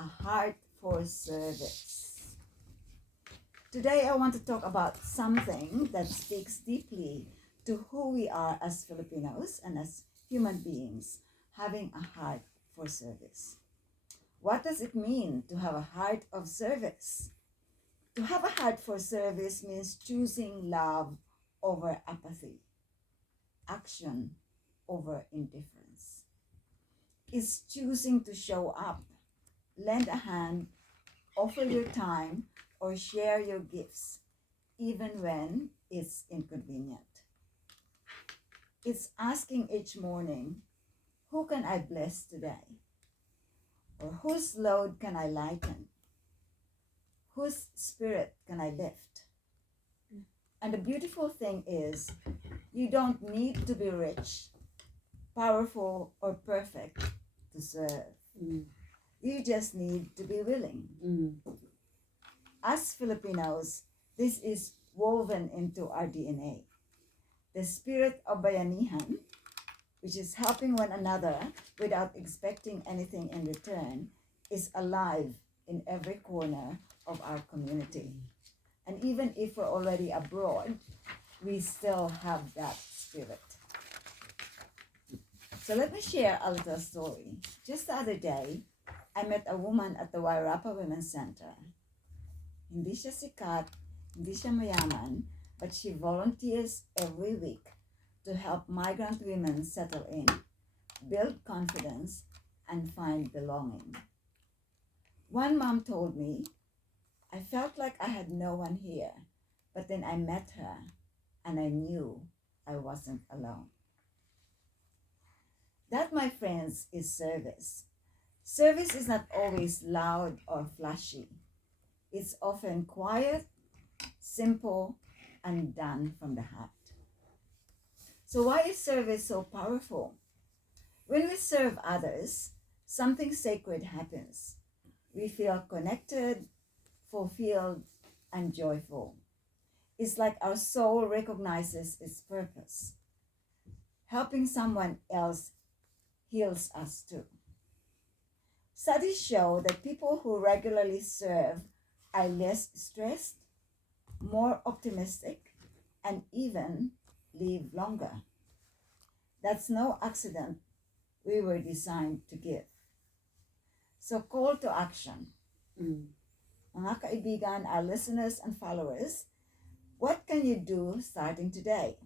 a heart for service. Today I want to talk about something that speaks deeply to who we are as Filipinos and as human beings, having a heart for service. What does it mean to have a heart of service? To have a heart for service means choosing love over apathy, action over indifference. It's choosing to show up, lend a hand, offer your time, or share your gifts, even when it's inconvenient. It's asking each morning, who can I bless today? Or whose load can I lighten? Whose spirit can I lift? And the beautiful thing is, you don't need to be rich, powerful, or perfect to serve. You just need to be willing. As Filipinos, this is woven into our DNA. The spirit of bayanihan, which is helping one another without expecting anything in return, is alive in every corner of our community. And even if we're already abroad, we still have that spirit. So let me share a little story. Just the other day, I met a woman at the Wairarapa Women's Center. Hindi siya sikat, hindi siya mayaman, but she volunteers every week to help migrant women settle in, build confidence, and find belonging. One mom told me, I felt like I had no one here, but then I met her and I knew I wasn't alone. That, my friends, is service. Service is not always loud or flashy. It's often quiet, simple, and done from the heart. So why is service so powerful? When we serve others, something sacred happens. We feel connected, fulfilled, and joyful. It's like our soul recognizes its purpose. Helping someone else heals us too. Studies show that people who regularly serve are less stressed, more optimistic, and even live longer. That's no accident. We were designed to give. So call to action. Mga kaibigan, our listeners and followers, what can you do starting today?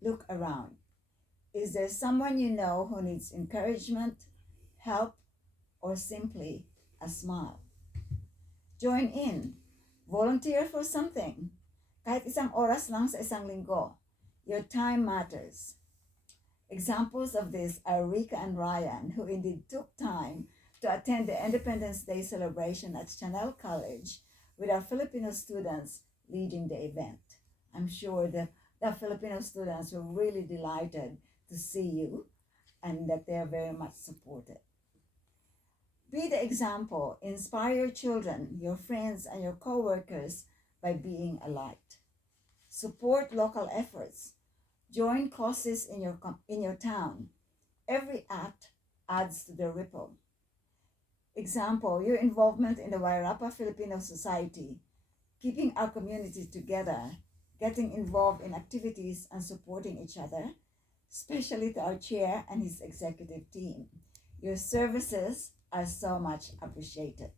Look around. Is there someone you know who needs encouragement, help, or simply a smile? Join in. Volunteer for something. Kahit isang oras lang sa isang linggo. Your time matters. Examples of this are Rika and Ryan, who indeed took time to attend the Independence Day celebration at Chanel College with our Filipino students leading the event. I'm sure the Filipino students were really delighted to see you and that they're very much supported. Be the example. Inspire your children, your friends, and your co-workers by being a light. Support local efforts. Join causes in your town. Every act adds to the ripple. Example, your involvement in the Wairarapa Filipino Society, keeping our community together, getting involved in activities and supporting each other, especially to our chair and his executive team. Your services are so much appreciated.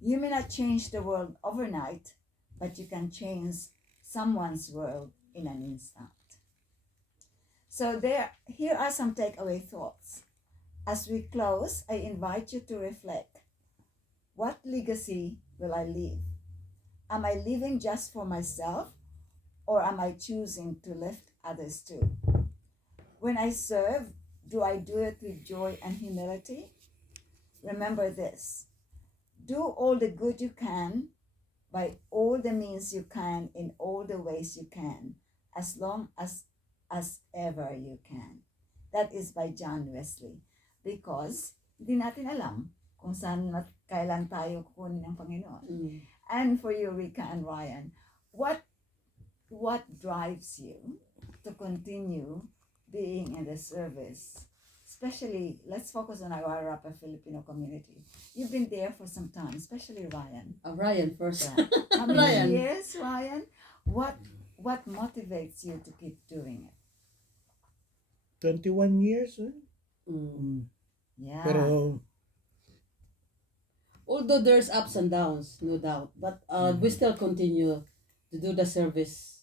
You may not change the world overnight, but you can change someone's world in an instant. So here are some takeaway thoughts. As we close, I invite you to reflect. What legacy will I leave? Am I living just for myself, or am I choosing to lift others too? When I serve, do I do it with joy and humility? Remember this. Do all the good you can, by all the means you can, in all the ways you can, as long as ever you can. That is by John Wesley. Because hindi natin alam kung saan at kailan tayo kukunin ng Panginoon. And for you, Rika and Ryan, what drives you to continue being in the service, especially, let's focus on our Warapa Filipino community. You've been there for some time, especially Ryan. Ryan first. Yeah. How many Ryan. years, Ryan? What motivates you to keep doing it? 21 years. Mm. Yeah. Pero, Although there's ups and downs, no doubt, but we still continue to do the service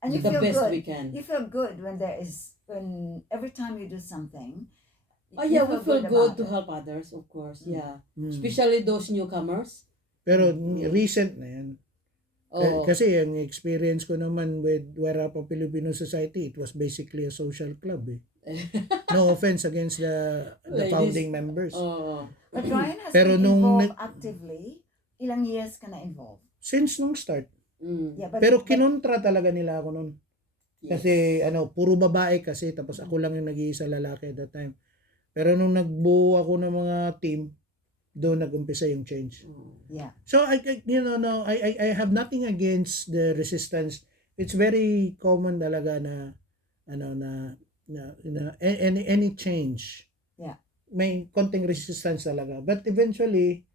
and you the feel best good. we can. You feel good when every time you do something. Oh you yeah, we feel good about to it. help others, of course. Yeah, mm, especially those newcomers. pero Mm. recent na yan. Oh, Kasi ang experience ko naman with Warapa Filipino Society, it was basically a social club. No offense against the Ladies. founding members. oh, But Ryan has Pero been nung involved actively. Ilang years ka na involved? Since nung start. mm, Yeah, but, Pero kinontra talaga nila ako nun. yes. Kasi puro babae kasi tapos ako lang yung nag-iisa lalaki at that time. Pero nung nagbuo ako ng mga team, doon nag-umpisa yung change. yeah. So I have nothing against the resistance. It's very common talaga na any change. Yeah. May konting resistance talaga. But eventually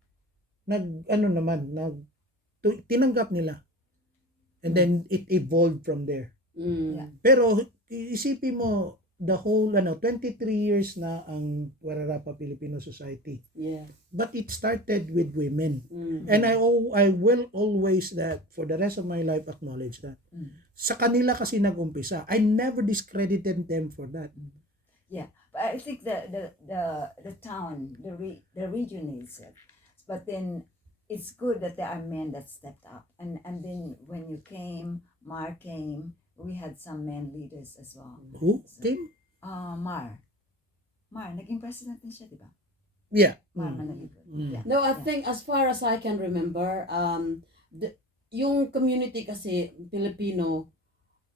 tinanggap nila. And then it evolved from there. Mm. Yeah. Pero isipin mo the whole 23 years na ang Warapa Filipino Society. Yeah. But it started with women. Mm. And I will always that for the rest of my life acknowledge that. Mm. Sa kanila kasi nag-umpisa. I never discredited them for that. But I think the town, the region needs it. But then it's good that there are men that stepped up. And then when you came, Mar came, we had some men leaders as well. Who came? Mar, naging president din siya, di ba? Yeah. Mar Mm. Manalipod. Mm. Yeah. No, I think as far as I can remember, yung community kasi Filipino,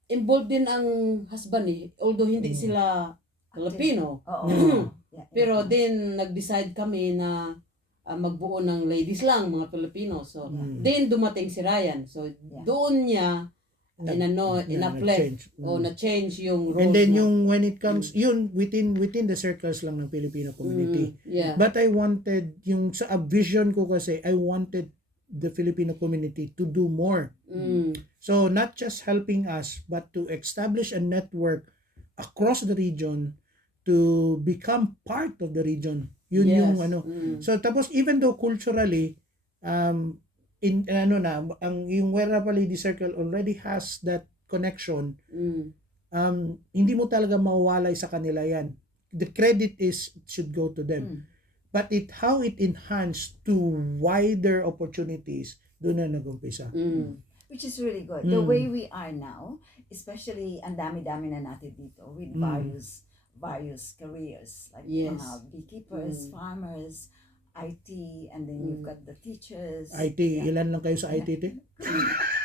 involved din ang husband although hindi Mm. sila Filipino. Oo. Mm. Yeah, Pero yeah. din nag-decide kami na magbuo ng ladies lang, mga Filipino. So, Mm. then dumating si Ryan. So, doon niya Nag-change. na-change yung roles And then niya. when it comes, yun, within the circles lang ng Filipino community. Yeah. But I wanted, sa vision ko kasi, I wanted the Filipino community to do more. Mm. So, not just helping us, but to establish a network across the region to become part of the region. Yun Yes. yung Mm. So, tapos even though culturally, yung Warapa Lady Circle already has that connection, hindi mo talaga mawawalay sa kanila yan. The credit should go to them. Mm. But how it enhanced to wider opportunities, doon na nag-umpisa. Mm. Which is really good. The Mm. way we are now, especially ang dami-dami na natin dito with Mm. various careers like Yes. mga beekeepers, Mm. farmers, IT, and then you've got the teachers. IT, Yeah. ilan lang kayo sa IT?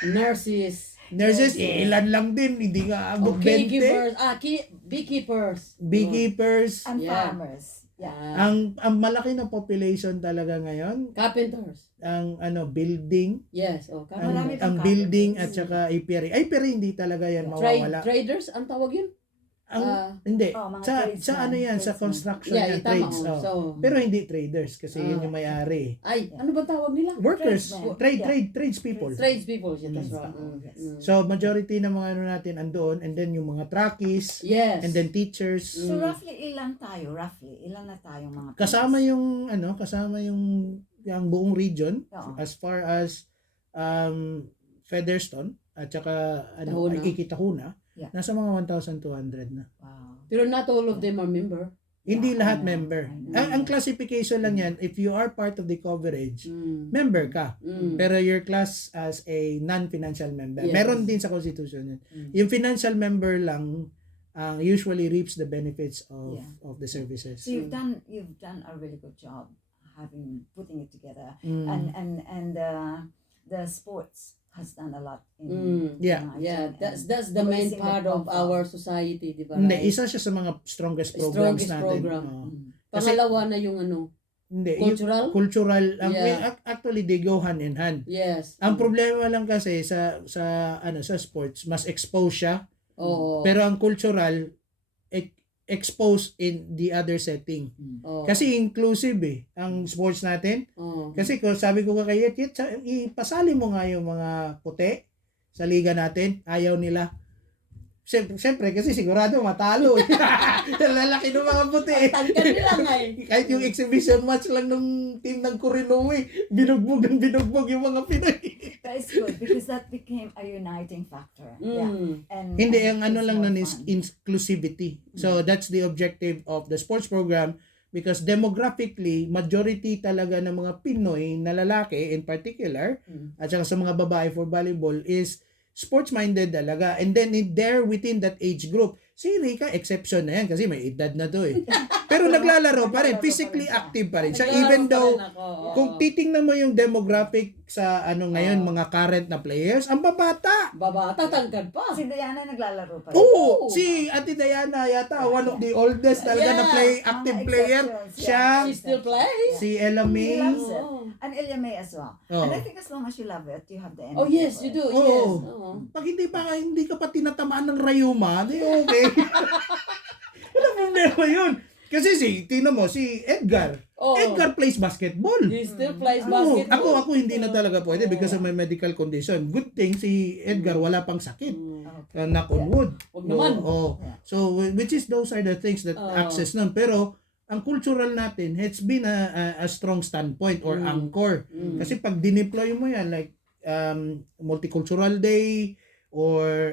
Nurses. Nurses, Yes. ilan lang din, hindi nga abot 20. Beekeepers. Beekeepers. Beekeepers. And Yeah. farmers. Yeah. Ang malaki na population talaga ngayon, Carpenters. ang building, Yes. Marami ang pang building carpenters. at saka apiary. Apiary hindi talaga yan mawawala. Traders, ang tawag yun? Hindi. Oh, mga Sa tradesmen, yan, sa tradesmen. construction Yeah, yan, tama. trades. Oh. Oh. So, Pero hindi traders kasi yun yung may-ari. ay, ano ba tawag nila? Workers, Tradesmen. tradespeople. Tradespeople. Yeah, that's right. Tradespeople, yes. So majority ng mga natin andoon, and then yung mga trackies, Yes. and then teachers. So roughly ilan na tayong mga Kasama teachers? yung buong region Oo. as far as Featherstone at saka Tahuna. Ikitahuna. Yeah. Nasa mga 1,200 na. Wow. Pero not all of them are member. Hindi Yeah, lahat I know, member. I know. Ang classification lang yan, if you are part of the coverage, Mm. member ka. Mm. Pero you're class as a non-financial member. Yes. Meron din sa constitution yan. Mm. Yung financial member lang usually reaps the benefits Yeah. of the services. So you've done a really good job putting it together, Mm. and the sports has done a lot in Yeah. Yeah, that's the raising main part the of profile. our society, di ba? Hindi, Right? isa siya sa mga strongest programs Strongest natin. program. Oo. Mm. Pangalawa na yung Hindi, yung cultural. cultural, Yeah. actually they go hand in hand. Yes. Ang problema lang kasi sa sports, mas exposed siya. Oo. Pero ang cultural, exposed in the other setting. Oh. Kasi inclusive ang sports natin. Oh. Kasi kung sabi ko kay Yet, ipasali mo nga yung mga puti sa liga natin. Ayaw nila. Siyempre, kasi sigurado matalo. Lalaki ng mga puti. Tangkan nila nga Kahit yung exhibition match lang ng team ng Corinoe, binugbog yung mga Pinoy. That is good because that became a uniting factor. Yeah. And Hindi, and ang ano it's lang more nun is fun. inclusivity. So, that's the objective of the sports program because demographically, majority talaga ng mga Pinoy na lalaki in particular, at saka sa mga babae for volleyball is sports-minded talaga. And then, there within that age group, si Rika, exception na yan kasi may edad na to Pero naglalaro pa rin, physically active pa rin siya. Even though, kung titingnan mo yung demographic sa ngayon, mga current na players, ang babata. Babata, tangkad pa. Si Diana naglalaro pa rin. Oo, si Ate Diana yata, one of the oldest talaga na active Mga player. exceptions, Siya, She still plays. si Ella She May. loves it. Oh. And Ilya May as well. Oh. And I think as long as you love it, you have the energy. Oh yes, for you it. do. Oo. Yes. Oh. Pag hindi ka pa tinatamaan ng rayuma, di okay. Wala problema yun. Kasi tingnan mo, si Edgar. Oh. Edgar plays basketball. He still plays Oo, basketball. ako hindi na talaga pwede because of my medical condition. Good thing si Edgar wala pang sakit. Okay. Knock on wood. Huwag naman. Oo. Yeah. So which is those are the things that access nun. Pero ang cultural natin it's been a strong standpoint or anchor. Kasi pag dineploy mo yan like multicultural day or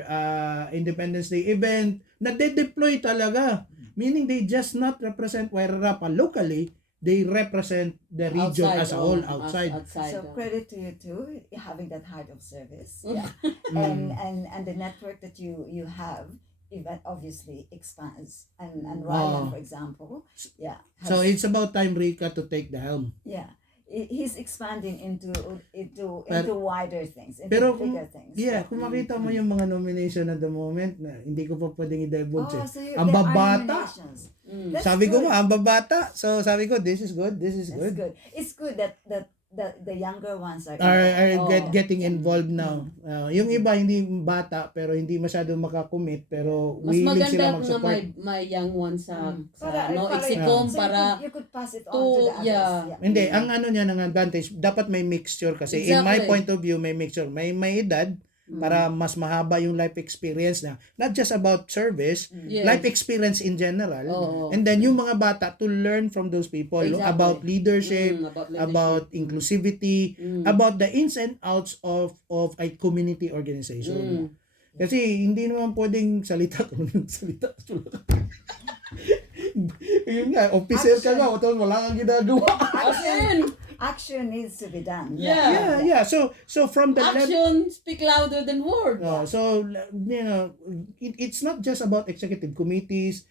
Independence Day event, na-deploy talaga. Meaning they just not represent Wairarapa locally, they represent the region as a whole outside. So credit to you too, having that heart of service. Yeah. Mm. and the network that you have even obviously expands. And Ryan, for example, yeah. So has- it's about time Rika to take the helm. yeah. He's expanding into Pero- wider things, into Pero bigger things. Yeah, kung makita mo yung mga nomination at the moment na hindi ko pa pwedeng i-divulge. Oh, so Ang there are babata. nominations. Mm. That's Sabi ko good. nga, ang babata. So sabi ko, this is good, this is That's good. good. It's good that the younger ones are Are Oh. getting involved now. Yung iba hindi bata pero hindi masyado makakommit pero Mas willing maganda sila na mag-support. may young ones sa Para- Exicom so para you could pass it on to- to the others. yeah. Hindi, ang ano niya ng advantage, dapat may mixture kasi in my Exactly. point of view may mixture. May edad para mas mahaba yung life experience na not just about service, Yes. life experience in general. Oo. And then yung mga bata to learn from those people no, Exactly. about leadership, about about inclusivity, about the ins and outs of a community organization. Kasi hindi naman pwedeng salita salita. Yun nga, officer ka nga, tapos wala kang ginagawa. Action needs to be done. Yeah. So from the level, Action speak louder than words. so you know, it's not just about executive committees,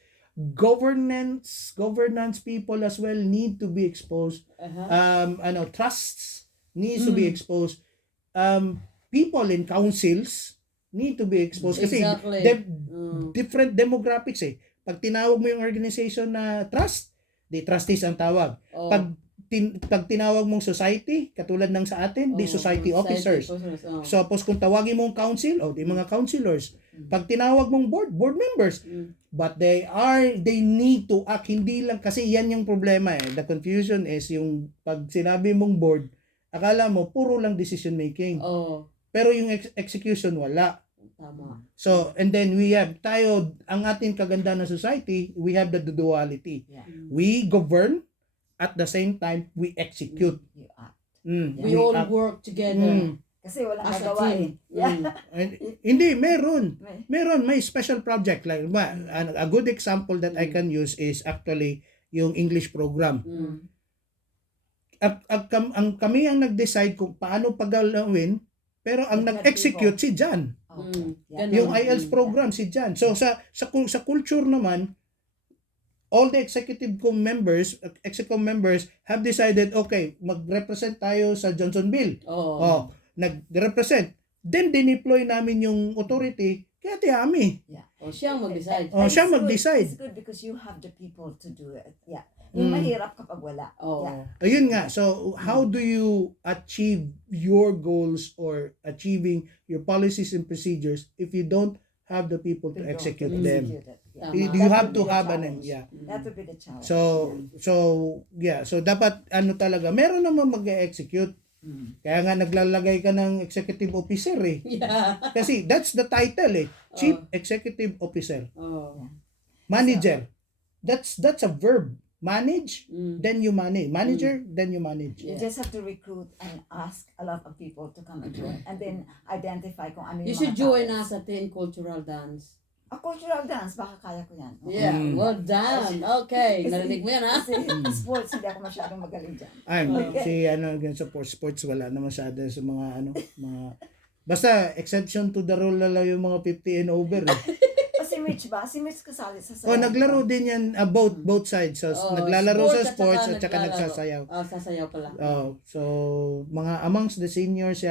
governance people as well need to be exposed. Trusts needs to be exposed. People in councils need to be exposed kasi Exactly. different demographics Pag tinawag mo yung organization na trust, the trustees ang tawag. Oh. Pag tinawag mong society, katulad ng sa atin, the society officers. Oh. Suppose kung tawagin mong council, di mga councilors. Pag tinawag mong board members. But they need to act, hindi lang, kasi yan yung problema The confusion is yung pag sinabi mong board, akala mo puro lang decision making. Oh. Pero yung execution wala. Tama. So, and then we have ang ating kaganda na society, we have the duality. Yeah. We govern, at the same time, we execute. You act. We all act. work together. Kasi walang As a nagawa team. Yeah. Hindi, meron. May- May special project. Like, a good example that I can use is actually yung English program. Kami ang nag-decide kung paano pagalawin, pero ang nag-execute si John. Okay. Ganun. Yung IELTS program si John. So sa culture naman, all the executive members have decided, okay, mag-represent tayo sa Johnsonville. Oh. Nag-represent. Then dineploy namin yung authority kaya Tiami. Oh, siyang mag-decide. Oh, And siya it's good. mag-decide. It's good because you have the people to do it. Yeah. Yung mahirap kapag wala. Oh. Yeah. Ayun nga. So how do you achieve your goals or achieving your policies and procedures if you don't have the people to People execute to them? execute it. Yeah. Tama. You That have would to be the have challenge. yeah. That would be the challenge. So dapat ano talaga, meron naman mag-execute. Mm. Kaya nga naglalagay ka ng executive officer eh. Yeah. Kasi that's the title eh. Chief Oh. Executive Officer. Oh. Manager. That's a verb. Manage, Mm. then you manage. Manager, then you manage. You Yeah. just have to recruit and ask a lot of people to come and join. And then identify kung ano yung You should mga join talents. us at in cultural dance. A cultural dance, baka kaya ko yan. Yeah, well done. Okay, Kasi- narinig mo yan ha? Kasi sports, hindi ako masyadong magaling dyan. Okay. Si sports wala na masyado sa mga basta exception to the rule na lang yung mga 50 and over eh. Si Mitch ba? Si Mitch kasali sa sayaw. Oh, naglaro din yan both sides. So Oh, naglalaro sa sports sports at at saka saka nagsasayaw. Oh, sasayaw pala. Oh, so mga amongst the seniors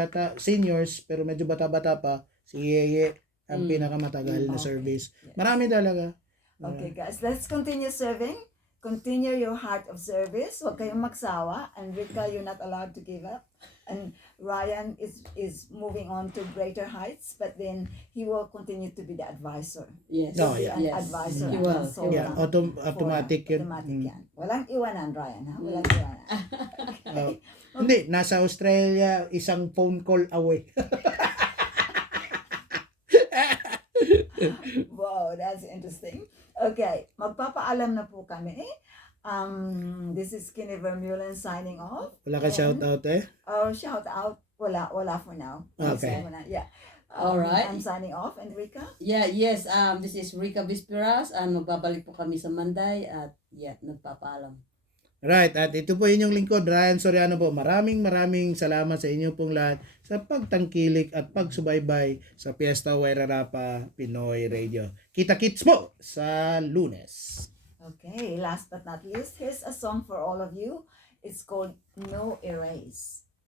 pero medyo bata-bata pa si Yeye ang pinakamatagal na Okay. service. Yes. Marami talaga. Okay guys, let's continue serving. Continue your heart of service. Huwag kayong magsawa. And Rika, you're not allowed to give up. And Ryan is moving on to greater heights, but then he will continue to be the advisor. Yes. Oh, Be yeah. an Yes. advisor. He and will. consultant Yeah, automatic for- yun. Automatic Mm. yan. Walang iwanan, Ryan. Ha? Walang iwanan. Oh. Hindi, nasa Australia, isang phone call away. Wow, that's interesting. Okay, magpapaalam na po kami. This is Kenny Vermeulen signing off. Wala ka shout out eh? Oh, shout out. Wala for now. Okay. Yeah. Alright. I'm signing off. And Rika? Yeah, yes. This is Rika Bisperas. Magbabalik po kami sa Monday at nagpapaalam. Right, at ito po inyong lingkod, Ryan Soriano po. Maraming salamat sa inyo pong lahat sa pagtangkilik at pagsubaybay sa Fiesta Wairarapa Pinoy Radio. Kita-kits mo sa Lunes. Okay, last but not least, here's a song for all of you. It's called No Erase.